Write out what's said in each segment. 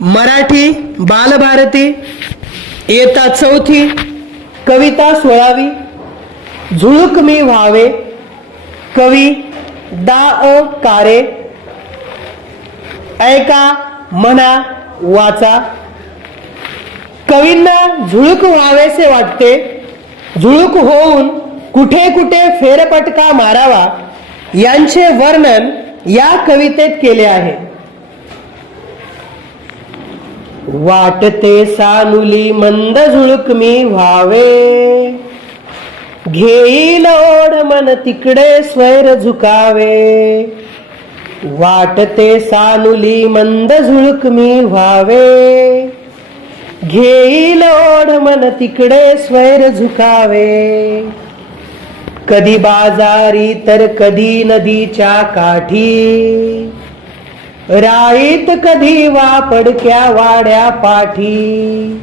मराठी बालभारती इयत्ता चौथी कविता सोळावी झुळूक मी व्हावे कवी दा अ कारे ऐका म्हणा वाचा. कवींना झुळूक व्हावेसे वाटते झुळूक होऊन कुठे कुठे फेरपटका मारावा यांचे वर्णन या कवितेत केले आहे. वाटते सानुली मंद झुळूक मी व्हावे. घेईल ओढ मन तिकडे स्वैर झुकावे. वाटते सानुली मंद झुळूक मी व्हावे. घेईल ओढ मन तिकडे स्वैर झुकावे. कधी बाजारी तर कधी नदीच्या काठी. राईत कधी वापडक्या वाड्या पाठी?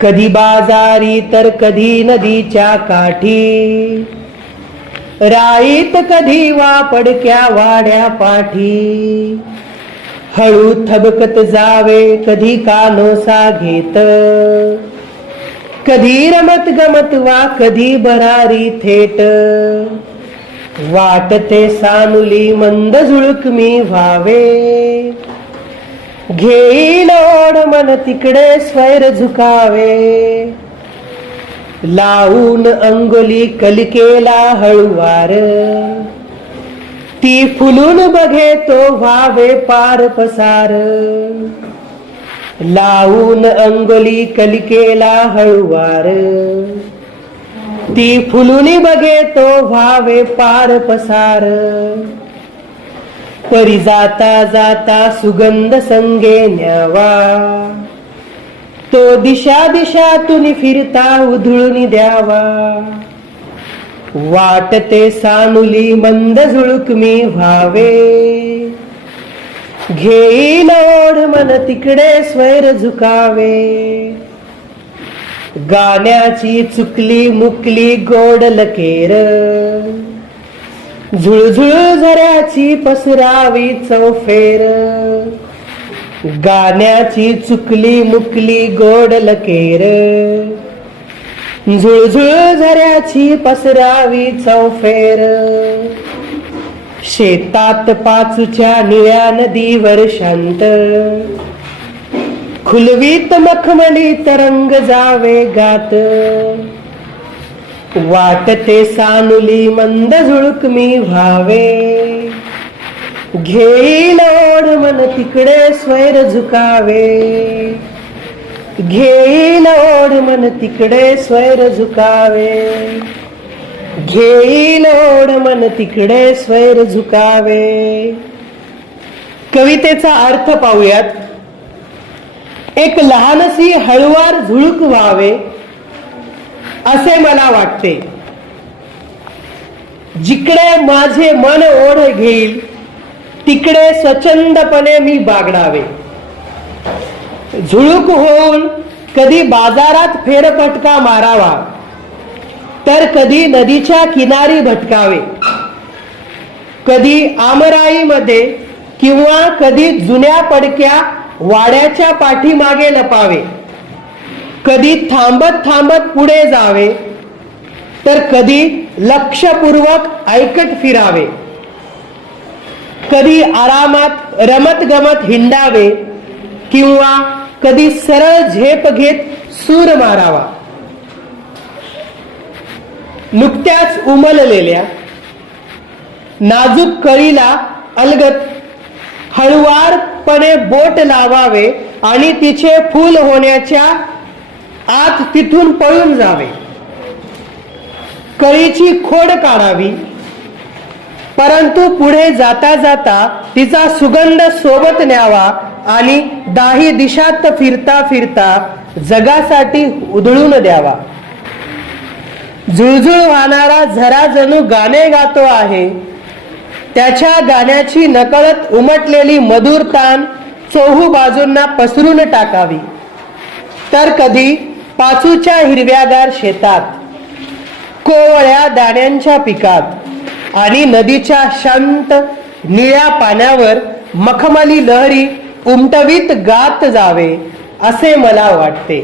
कधी बाजारी तर कधी नदीच्या काठी? राईत कधी वापडक्या वाड्या पाठी? हळू थबकत जावे कधी कानोसा घेत कधी रमत गमत वा कधी बरारी थेट? वाटते सानुली मंद झुळूक मी व्हावे. घेईल ओढ मन तिकडे स्वैर झुकावे. लावून अंगोली कलिकेला हळुवार. ती फुलून बघे तो व्हावे पार पसार. लावून अंगोली कलिकेला हळुवार. ती फुलुनी बघे तो व्हावे पार पसार. परी जाता जाता सुगंध संगे न्यावा. तो दिशा दिशा तुनी फिरता उधळून द्यावा. वाटते सानुली मंद झुळूक मी व्हावे. घेईल ओढ मन तिकडे स्वैर झुकावे. गाण्याची चुकली मुकली गोड लकेर. झुळझुळ झऱ्याची पसरावी चौफेर. गाण्याची चुकली मुकली गोड लकेर. झुळझुळ झऱ्याची पसरावी चौफेर. शेतात पाचूच्या निळ्या नदीवर शांत. खुलवीत मखमली तरंग जावे गात. वाटते सानुली मंद झुळूक मी व्हावे. घेईल ओढ मन तिकडे स्वैर झुकावे. घेईल ओढ मन तिकडे स्वैर झुकावे. घेईल ओढ मन तिकडे स्वैर झुकावे. कवितेचा अर्थ पाहूयात. एक लहानशी हळुवार झुळूक व्हावे असे मला वाटते. जिकडे माझे मन ओढ घेईल तिकडे स्वच्छंदपणे मी बागडावे. झुळूक होऊन कधी बाजारात फेरफटका मारावा तर कधी नदीच्या किनारी भटकावे. कधी आमराईमध्ये किंवा कधी जुन्या पडक्या वाड्याच्या पाठीमागे लपावे. कधी थांबत थांबत पुढे जावे तर कधी लक्षपूर्वक ऐकत फिरावे. कधी आरामात रमत गमत हिंडावे किंवा कधी सरळ झेप घेत सूर मारावा. नुकत्याच उमललेल्या नाजूक कळीला अलगत हळुवार हळुवारपणे बोट लावावे आणि तिचे फूल होण्याच्या आत तिथून पळून जावे. कळीची खोड काढावी. परंतु पुढे जाता जाता तिचा सुगंध सोबत न्यावा आणि दाही दिशात फिरता फिरता जगासाठी उधळून द्यावा. झुळझुळ वाहणारा झरा जणू गाणे गातो आहे. त्याच्या गाण्याची नकळत उमटलेली मधुर तान चोहू बाजूंना पसरून टाकावी. तर कधी पाचूच्या हिरव्यागार शेतात कोवळ्या दाण्यांच्या पिकात आणि नदीच्या शांत निळ्या पाण्यावर मखमली लहरी उमटवीत गात जावे असे मला वाटते.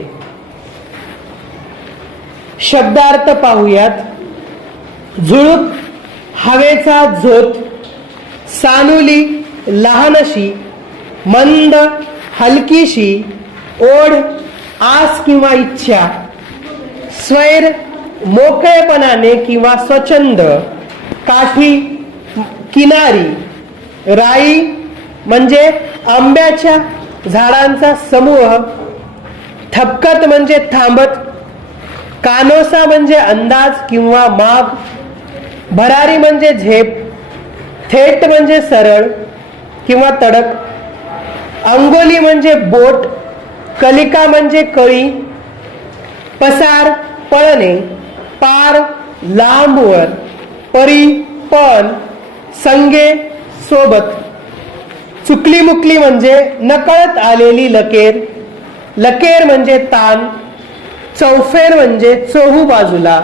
शब्दार्थ पाहूयात. झुळूक हवेचा झोत सानुली लहानशी मंद हलकीशी ओढ आस किंवा इच्छा स्वैर मोकळेपणाने किंवा स्वच्छंद काठी किनारी राई म्हणजे आंब्याच्या झाडांचा समूह ठपकत म्हणजे थांबत कानोसा म्हणजे अंदाज किंवा माग भरारी म्हणजे झेप थेट म्हणजे सरळ किंवा तडक. अंगोली म्हणजे बोट कलिका म्हणजे कळी पसार पळणे पार लांबवर परी पण संगे सोबत. चुकली मुकली म्हणजे नकळत आलेली लकेर. लकेर म्हणजे तान चौफेर म्हणजे चोहू बाजूला.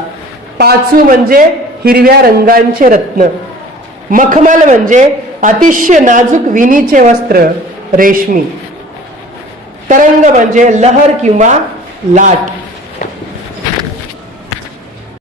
पाचू म्हणजे हिरव्या रंगांचे रत्न. मखमल म्हणजे अतिशय नाजूक विनीचे वस्त्र रेशमी. तरंग म्हणजे लहर किंवा लाट.